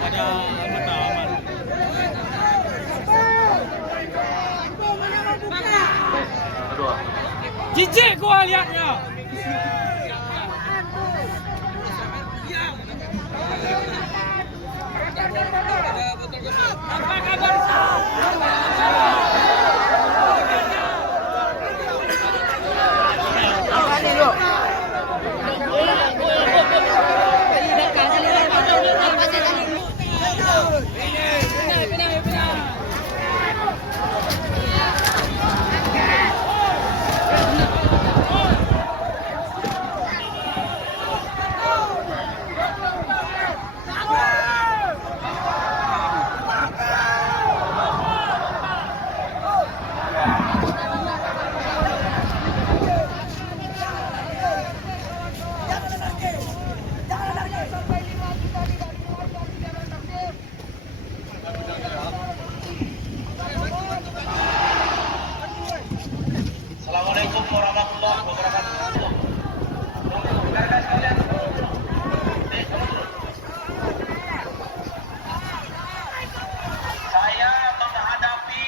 Ada pertama. Jijik gua lihatnya. Apa kabar? Apa nih, Bro? Assalamualaikum warahmatullahi wabarakatuh. Rekan-rekan sekalian, saya menghadapi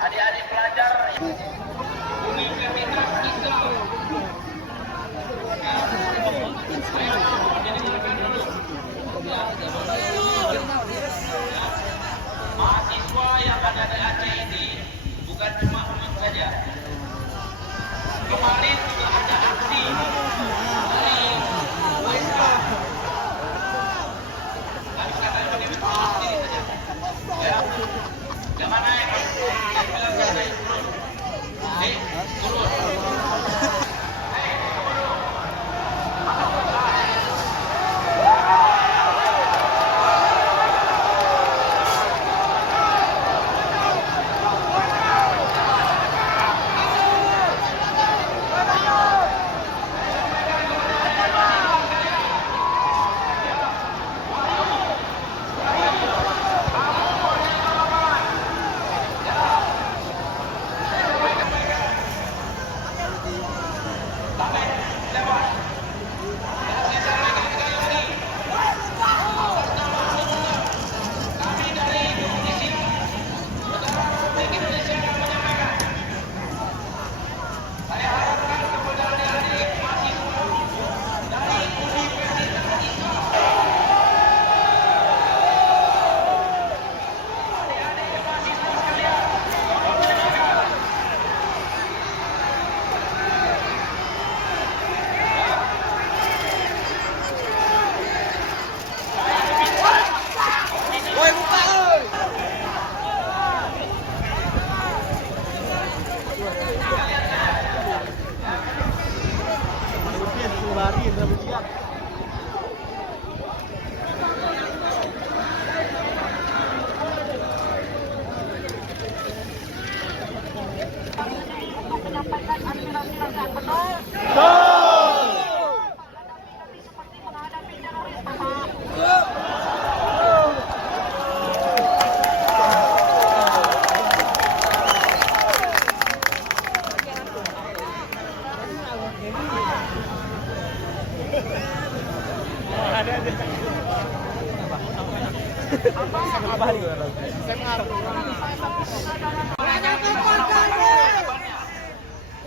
adik-adik pelajar mengikuti kelas Islam. Mahasiswa yang ada di Aceh ini bukan cuma umum saja. Kemarin juga ada aksi dari WSK. Kami katakan bagaimana sendiri saja. Ya, jangan naik. Saya bilang jangan naik turun. Turun.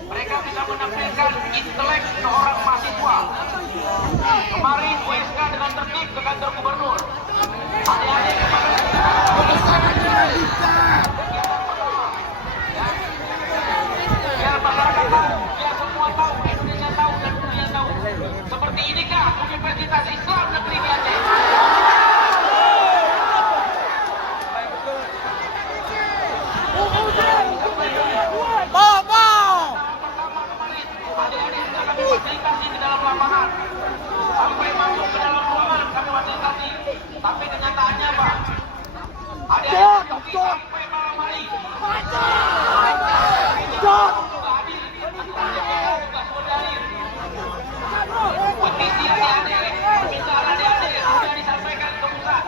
Mereka bisa menampilkan intelek seorang mahasiswa. Kemarin WSK dengan tertib ke kantor gubernur. Adik-adik kemarin biar masyarakat tahu, biar semua tahu, Indonesia tahu dan dunia tahu. Seperti inikah Universitas Islam Negeri di Aceh? Adik-adik sudah kami fasilitasi ke dalam lapangan. Sampai masuk ke dalam ruangan kami fasilitasi. Tapi kenyataannya apa? Adik-adik pergi sampai malam hari. Petisi adik-adik, permintaan adik-adik sudah disampaikan ke pusat.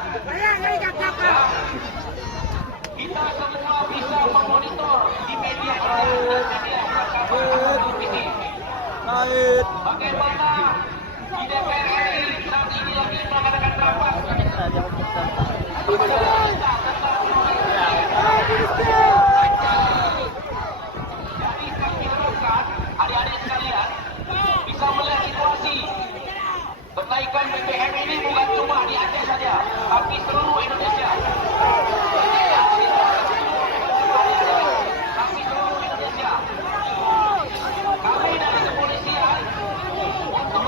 Kita semua bisa memonitor di media televisi. Bagaimana di DPR RI saat ini SPM ini bukan cuma di Aceh saja, tapi seluruh Indonesia. Tapi seluruh Indonesia. Kami dari kepolisian untuk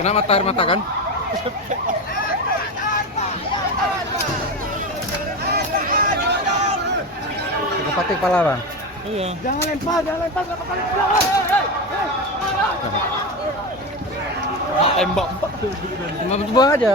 Kena mata air mata kan? Kepati kepala bang. Iya. Jangan lempar berapa kali pulang. Tembak. Cuma berdua aja.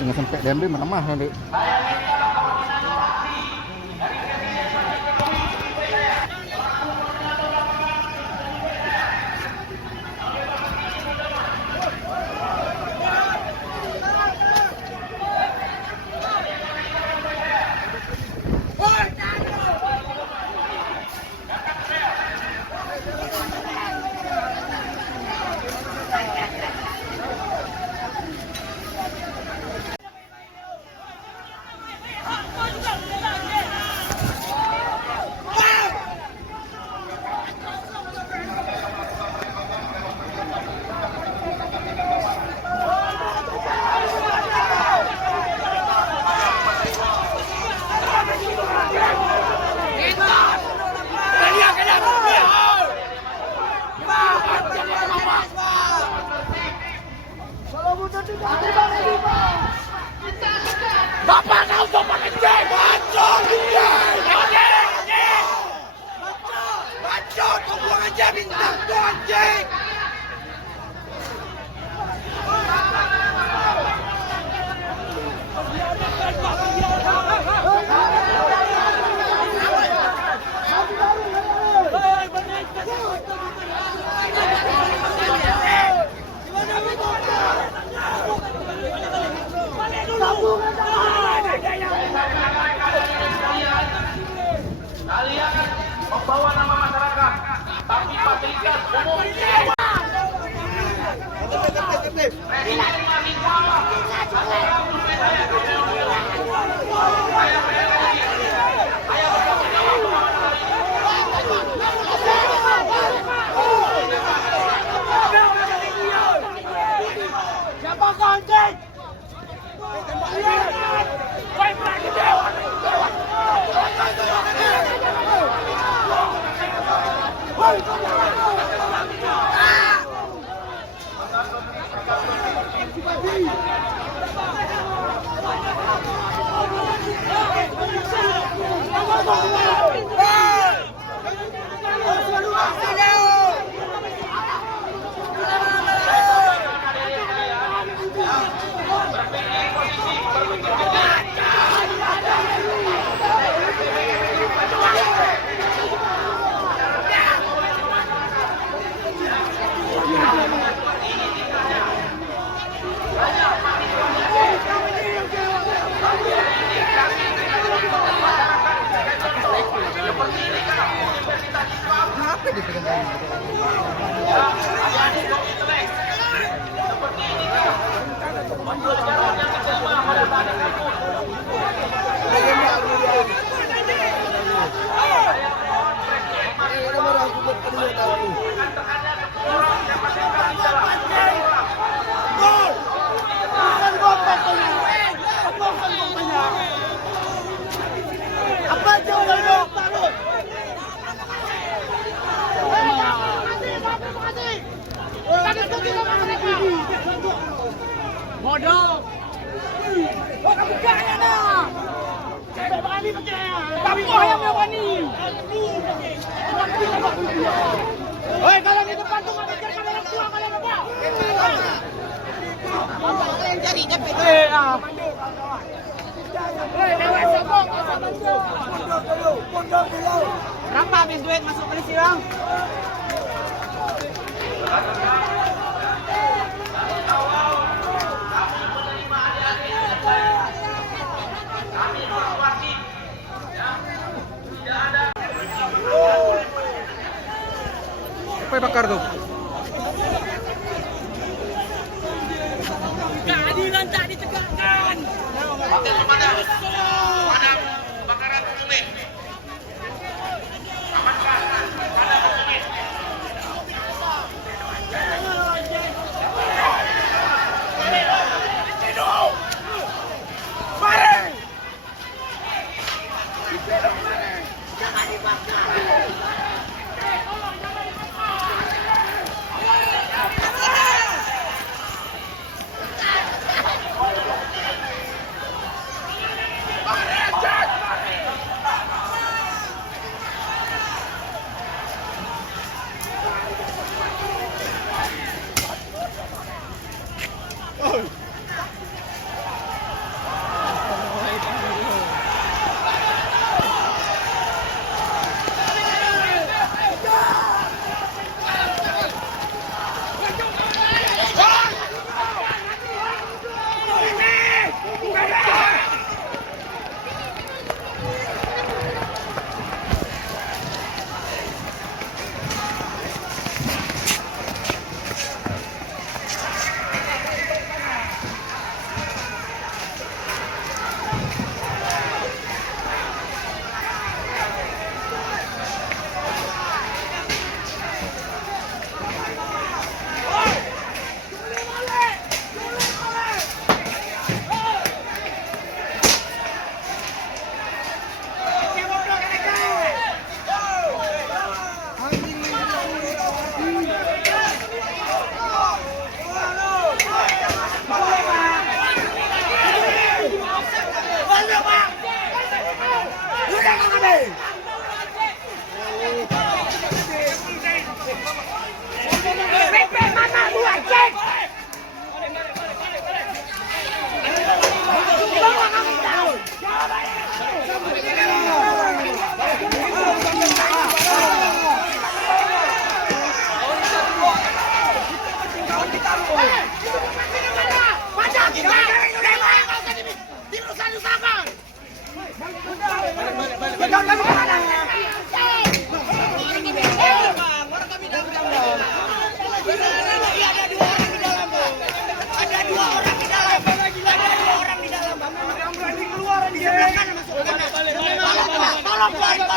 Tinggal sampai DMB menemah nanti. Bapak kau sopan anjing, bacot bacot, kau buang aja bintang tuh anjing. membawa nama masyarakat, tapi fasilitas umum. Presiden kami kalah. Siapa kau anjing? Woi, berani dewa. Apa jawaban lo? Bodoh. Oh, kamu kaya nak. Saya berani pakai. Tapi yang berani. Hei, kalau di depan tuh nggak kejar kalian tua kalian apa? Apa kalian cari dapat? Hei, dewa sombong. Pondok dulu. Berapa habis duit masuk polisi bang? Apa yang bakar tuh? Keadilan tak ditegakkan. Pakai pemadam. Pemadam kebakaran umum. Amankan. Pemadam umum.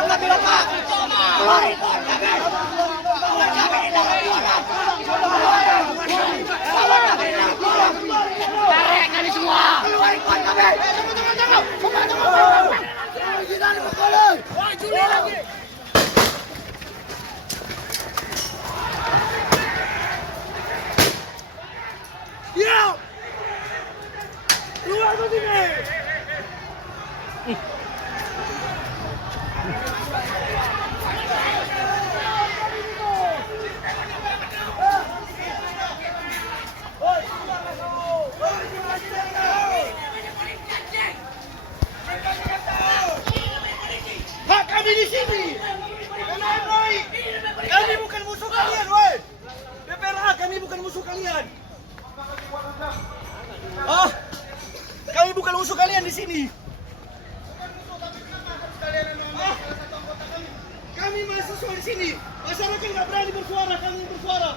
Keluar kami Bapak. Keluar kami. Keluar kami di dalam suara. Keluar kami di dalam suara. Tarik kami semua. Keluar kami. Tunggu. Kita di Bengkulu. Wah, Juli lagi. Ya. Keluar ke sini. Hak kami di sini. Kami bukan musuh kalian, woi. DPRA, kami bukan musuh kalian. Ah, kami bukan musuh kalian di sini. Ah, kami mahasiswa di sini. Masyarakat nggak berani bersuara, kami bersuara.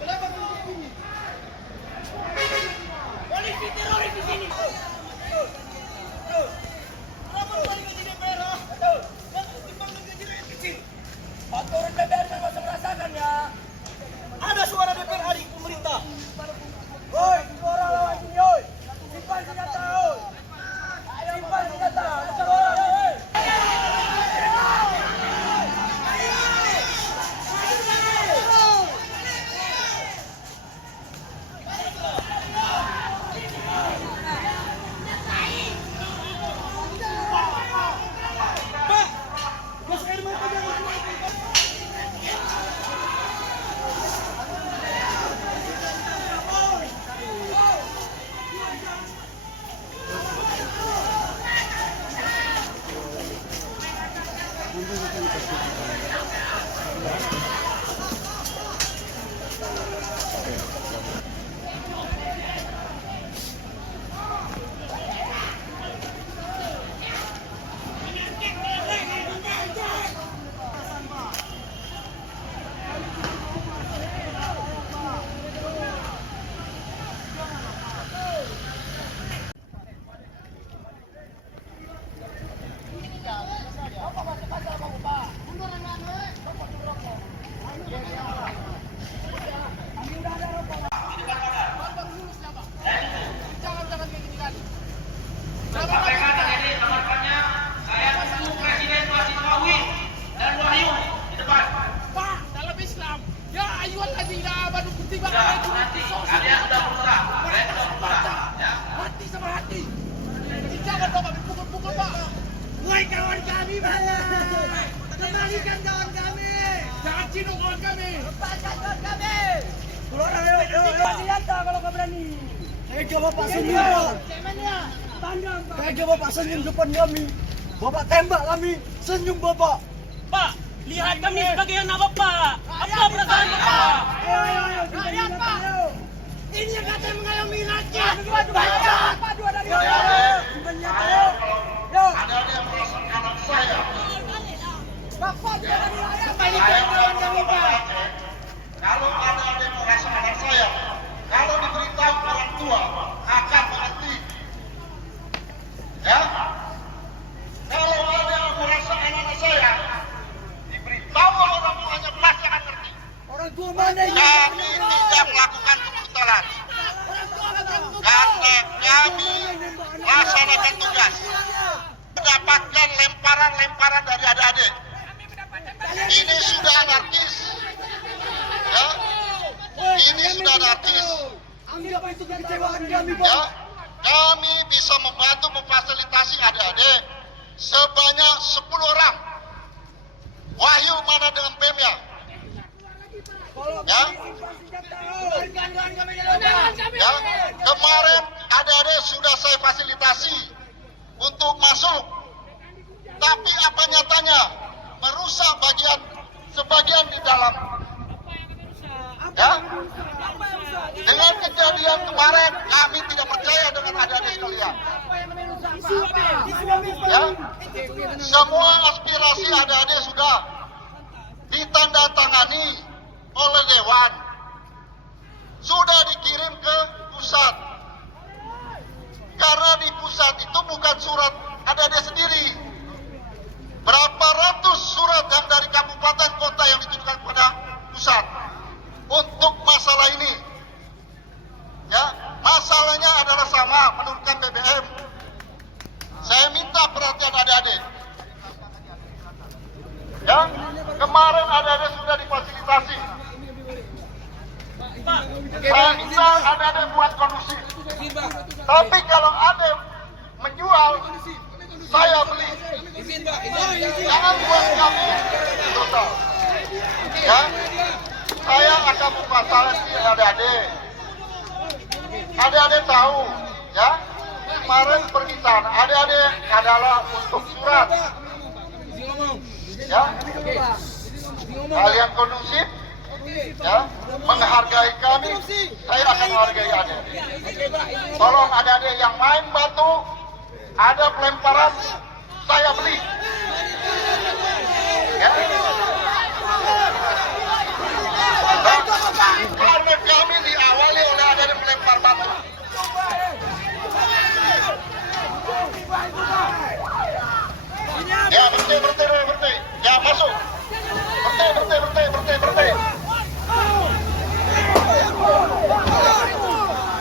Kenapa kami di sini? Polisi teroris di sini. Kenapa balik ke DPRA? Dipanggang gaji rakyat kecil. Aturan DPR kan masih merasakan ya. Ada suara DPRA di pemerintah. Woi, suara lawan sini, woi. Simpan senjata, woi. Simpan senjata. Pak, gas air mata jangan keluar. Sampaikan ini teman-temannya, saya menunggu Presiden mahasiswa UIN dan Wahyu di depan. Pak, dalam Islam, ya ayuan lagi dah baru ketiba Sudah, nanti kalian sudah berusaha, kalian sudah berusaha, ya. hati sama hati. Jangan Bapak pukul-pukul Pak. Woi kawan kami, kembalikan kawan kami. Jangan cino kawan kami. Lepaskan kawan kami. Keluar ayo. Senjata kalau kau berani. Saya coba Pak senyum. Saya coba Pak senyum depan kami. Bapak tembak kami. Senyum Bapak. Pak, lihat kami sebagai anak Bapak. Apa perasaan Bapak? Ayo. Lihat Pak. Ini yang katanya mengayomi rakyat. Banyak. Pak, dua dari senjata yuk. Yuk. Ada yang merasa anak saya. Bapak dua dari rakyat. Saya kawan kami Pak. Kalau ada yang merasa anak saya, kalau diberitahu orang tua akan mati. Ya, kalau ada yang merasa anak saya diberitahu orang tuanya pasti akan ngerti. Orang tua mana ini? Kami tidak melakukan kebrutalan karena kami laksanakan tugas. Mendapatkan lemparan-lemparan dari adik-adik. Ini sudah anarkis. Ya, ini sudah anarkis. Anggap itu kekecewaan kami, Pak. Ya, kami bisa membantu memfasilitasi adik-adik sebanyak 10 orang. Wahyu mana dengan BEM ya? Ya, ya, kemarin adik-adik sudah saya fasilitasi untuk masuk, tapi apa nyatanya merusak sebagian di dalam. Ya, dengan kejadian kemarin kami tidak percaya dengan adik-adik sekalian. Ya, semua aspirasi adik-adik sudah ditandatangani oleh Dewan, sudah dikirim ke pusat. Karena di pusat itu bukan surat adik-adik sendiri, berapa ratus surat yang dari kabupaten kota yang ditujukan kepada pusat untuk masalah ini. Ya, masalahnya adalah sama, menurunkan BBM. Saya minta perhatian adik-adik. Ya, kemarin adik-adik sudah difasilitasi. Saya minta adik-adik buat kondusif. Tapi kalau adik menjual, saya beli. Jangan buat kami total. Ya, saya akan memfasilitasi adik-adik. Adik-adik tahu, ya, kemarin permintaan adik-adik adalah untuk surat. Ya, kalian kondusif, ya, menghargai kami, saya akan menghargai adik-adik. Tolong adik-adik yang main batu, ada pelemparan, saya beli. Ya. Karena kami diawali oleh adik-adik melempar batu. Ya, berhenti. Ya, masuk. Berhenti.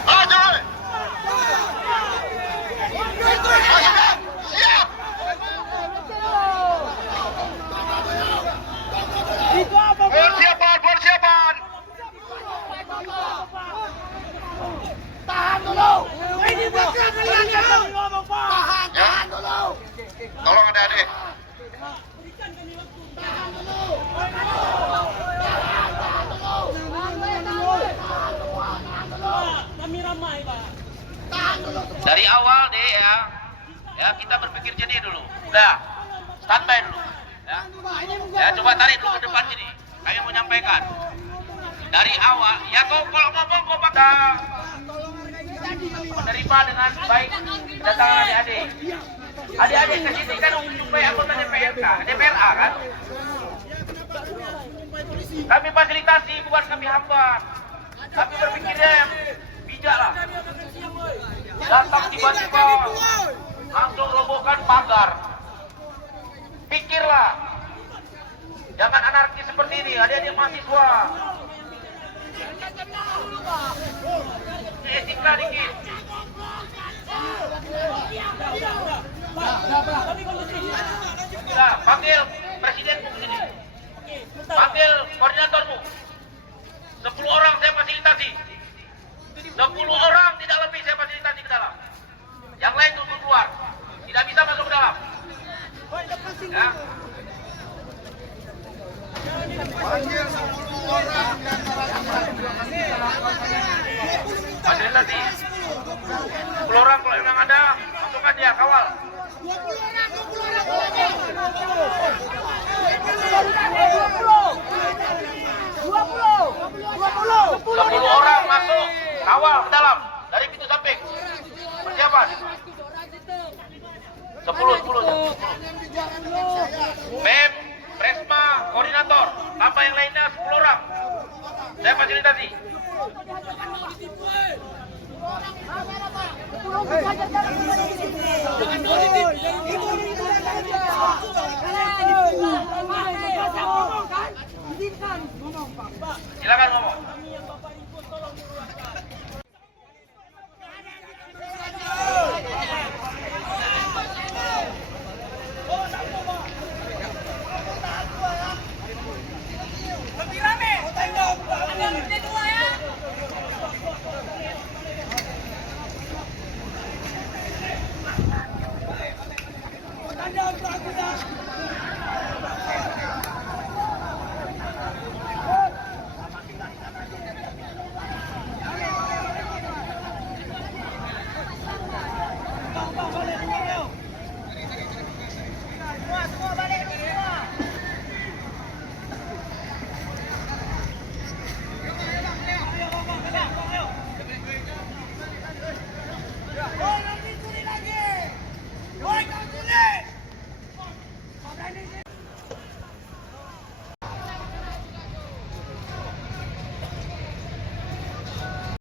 Maju. Siap. Persiapan. Tahan dulu. Ini bukan kalian yang ngomong, Pak. Tahan dulu. Tolong adik-adik. Kami ramai, Pak. Dari awal deh ya kita berpikir jernih dulu. Udah, standby dulu. Ya coba tarik dulu ke depan sini. Kami mau menyampaikan. Dari awal, ya kau kalau ngomong kau bakal menerima dengan baik kedatangan adik-adik. Adik-adik ke sini kan untuk jumpai anggota DPRA kan? Kami fasilitasi, bukan kami hambat. Kami berpikirnya bijak lah. Datang tiba-tiba langsung robohkan pagar. Pikirlah, jangan anarkis seperti ini. Adik-adik mahasiswa, etika dikit. Nah, panggil presidenmu ke sini. Panggil koordinatormu. 10 orang saya fasilitasi. 10 orang tidak lebih saya fasilitasi ke dalam. Yang lain tunggu keluar. Tidak bisa masuk ke dalam. Ya. Fasilitasi. 10 orang kalau memang ada, masukkan dia, kawal. 10 orang masuk, kawal ke dalam dari pintu samping. Persiapan. 10. BEM, Presma, koordinator, apa yang lainnya 10 orang. Saya fasilitasi. Silakan ngomong.